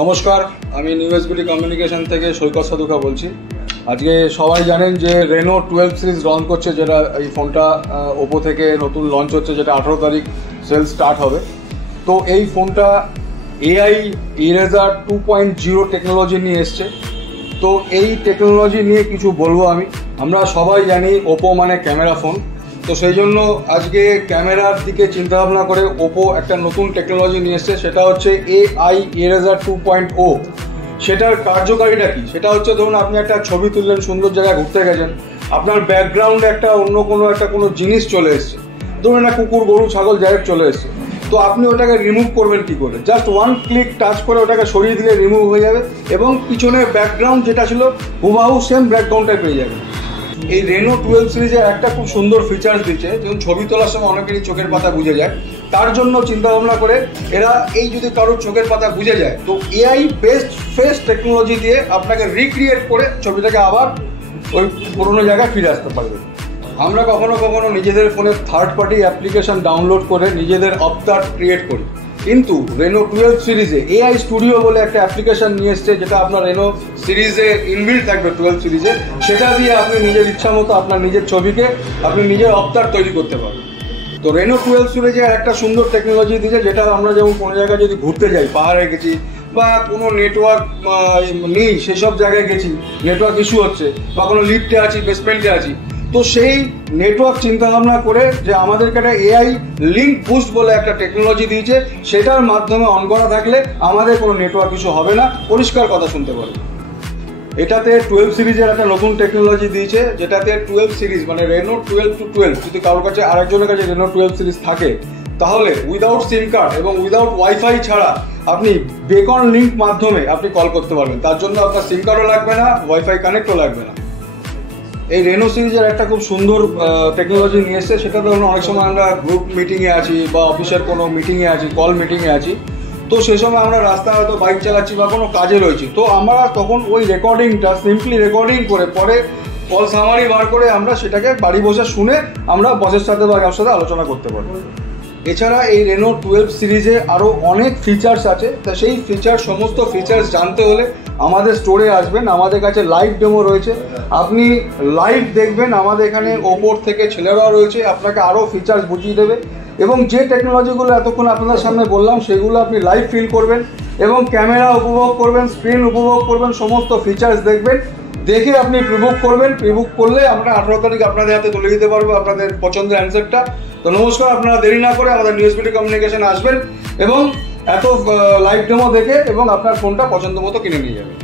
নমস্কার, আমি new SBT communication থেকে সৈকত সাধুকা বলছি। আজকে সবাই জানেন যে রেনো 12 সিরিজ লঞ্চ করছে, যেটা এই ফোনটা ওপো থেকে নতুন লঞ্চ হচ্ছে, যেটা 18 তারিখ সেল স্টার্ট হবে। তো এই ফোনটা এআই ইরেজার 2.0 টেকনোলজি নিয়ে এসছে। তো এই টেকনোলজি নিয়ে কিছু বলবো আমরা সবাই জানি ওপো মানে ক্যামেরা ফোন। তো সেই জন্য আজকে ক্যামেরার দিকে চিন্তাভাবনা করে ওপো একটা নতুন টেকনোলজি নিয়ে এসছে, সেটা হচ্ছে এআই ইরেজার 2.0। সেটার কার্যকারিতা কী? সেটা হচ্ছে, ধরুন আপনি একটা ছবি তুললেন, সুন্দর জায়গায় ঘুরতে গেছেন, আপনার ব্যাকগ্রাউন্ডে একটা অন্য কোনো জিনিস চলে এসছে, ধরুন একটা কুকুর, গরু, ছাগল যাই চলে এসছে। তো আপনি ওটাকে রিমুভ করবেন কী করে? জাস্ট ওয়ান ক্লিক টাচ করে ওটাকে সরিয়ে দিলে রিমুভ হয়ে যাবে, এবং পিছনের ব্যাকগ্রাউন্ড যেটা ছিল হুবাহু সেম ব্যাকগ্রাউন্ডটা পেয়ে যাবে। এই রেনো 12 সিরিজে একটা খুব সুন্দর ফিচার্স দিচ্ছে, যেমন ছবি তোলার সময় অনেকেরই চোখের পাতা বুঝে যায়। তার জন্য চিন্তা ভাবনা করে এরা এই যদি কারোর চোখের পাতা বুঝে যায়, তো এআই বেসড ফেস টেকনোলজি দিয়ে আপনাকে রিক্রিয়েট করে ছবিটাকে আবার ওই পুরোনো জায়গায় ফিরে আসতে পারবে। আমরা কখনো কখনো নিজেদের ফোনে থার্ড পার্টি অ্যাপ্লিকেশন ডাউনলোড করে নিজেদের অবতার ক্রিয়েট করি, কিন্তু রেনো 12 সিরিজে এআই স্টুডিও বলে একটা অ্যাপ্লিকেশন নিয়ে এসছে, যেটা আপনার রেনো সিরিজে ইনবিল্ট থাকবে 12 সিরিজে। সেটা দিয়ে আপনি নিজের ইচ্ছা মতো আপনার নিজের ছবিকে আপনি নিজের অবতার তৈরি করতে পারবেন। তো রেনো 12 সিরিজে একটা সুন্দর টেকনোলজি দিয়েছে, যেটা আমরা যেমন কোনো জায়গায় যদি ঘুরতে যাই, পাহাড়ে গেছি বা কোনো নেটওয়ার্ক নেই সেসব জায়গায় গেছি, নেটওয়ার্ক ইস্যু হচ্ছে, বা কোনো লিফটে আছি, বেসমেন্টে আছি, তো সেই নেটওয়ার্ক চিন্তাভাবনা করে যে আমাদেরকে একটা এআই লিঙ্ক বুস্ট বলে একটা টেকনোলজি দিয়েছে, সেটার মাধ্যমে অন করা থাকলে আমাদের কোনো নেটওয়ার্ক ইস্যু হবে না, পরিষ্কার কথা শুনতে পারবে। এটাতে 12 সিরিজের একটা নতুন টেকনোলজি দিয়েছে, যেটাতে 12 সিরিজ মানে রেনো 12 to 12, যদি কারোর কাছে আরেকজনের কাছে রেনো 12 সিরিজ থাকে, তাহলে উইদাউট সিম কার্ড এবং উইদাউট ওয়াইফাই ছাড়া আপনি বেকন লিঙ্ক মাধ্যমে আপনি কল করতে পারবেন। তার জন্য আপনার সিম কার্ডও লাগবে না, ওয়াইফাই কানেক্টও লাগবে না। এই রেনো সিরিজের একটা খুব সুন্দর টেকনোলজি নিয়ে এসছে, সেটা ধরুন অনেক সময় আমরা গ্রুপ মিটিংয়ে আছি বা অফিসের কোনো মিটিংয়ে আছি, কল মিটিংয়ে আছি, তো সে সময় আমরা রাস্তায় হয়তো বাইক চালাচ্ছি বা কোনো কাজে রয়েছি, তো আমরা তখন ওই রেকর্ডিংটা সিম্পলি রেকর্ডিং করে পরে কল সামারি বার করে আমরা সেটাকে বাড়ি বসে শুনে আমরা বসের সাথে বা কারোর সাথে আলোচনা করতে পারবো। এছাড়া এই রেনো 12 সিরিজে আরও অনেক ফিচার্স আছে, তা সেই সমস্ত ফিচার্স জানতে হলে আমাদের স্টোরে আসবেন। আমাদের কাছে লাইভ ডেমো রয়েছে, আপনি লাইভ দেখবেন। আমাদের এখানে ওপর থেকে ছেলেরাও রয়েছে, আপনাকে আরও ফিচার্স বুঝিয়ে দেবে, এবং যে টেকনোলজিগুলো এতক্ষণ আপনাদের সামনে বললাম সেগুলো আপনি লাইভ ফিল করবেন, এবং ক্যামেরা উপভোগ করবেন, স্ক্রিন উপভোগ করবেন, সমস্ত ফিচার্স দেখবেন, দেখে আপনি প্রিবুক করবেন। প্রিবুক করলে আমরা 18 তারিখ আপনাদের হাতে তুলে দিতে পারবো আপনাদের পছন্দের অ্যান্সারটা। তো নমস্কার, আপনারা দেরি না করে আমাদের নিউ এসবিটি কমিউনিকেশন আসবেন এবং এত লাইভ ডেমো দেখে এবং আপনার ফোনটা পছন্দ মতো কিনে নিয়ে যাবেন।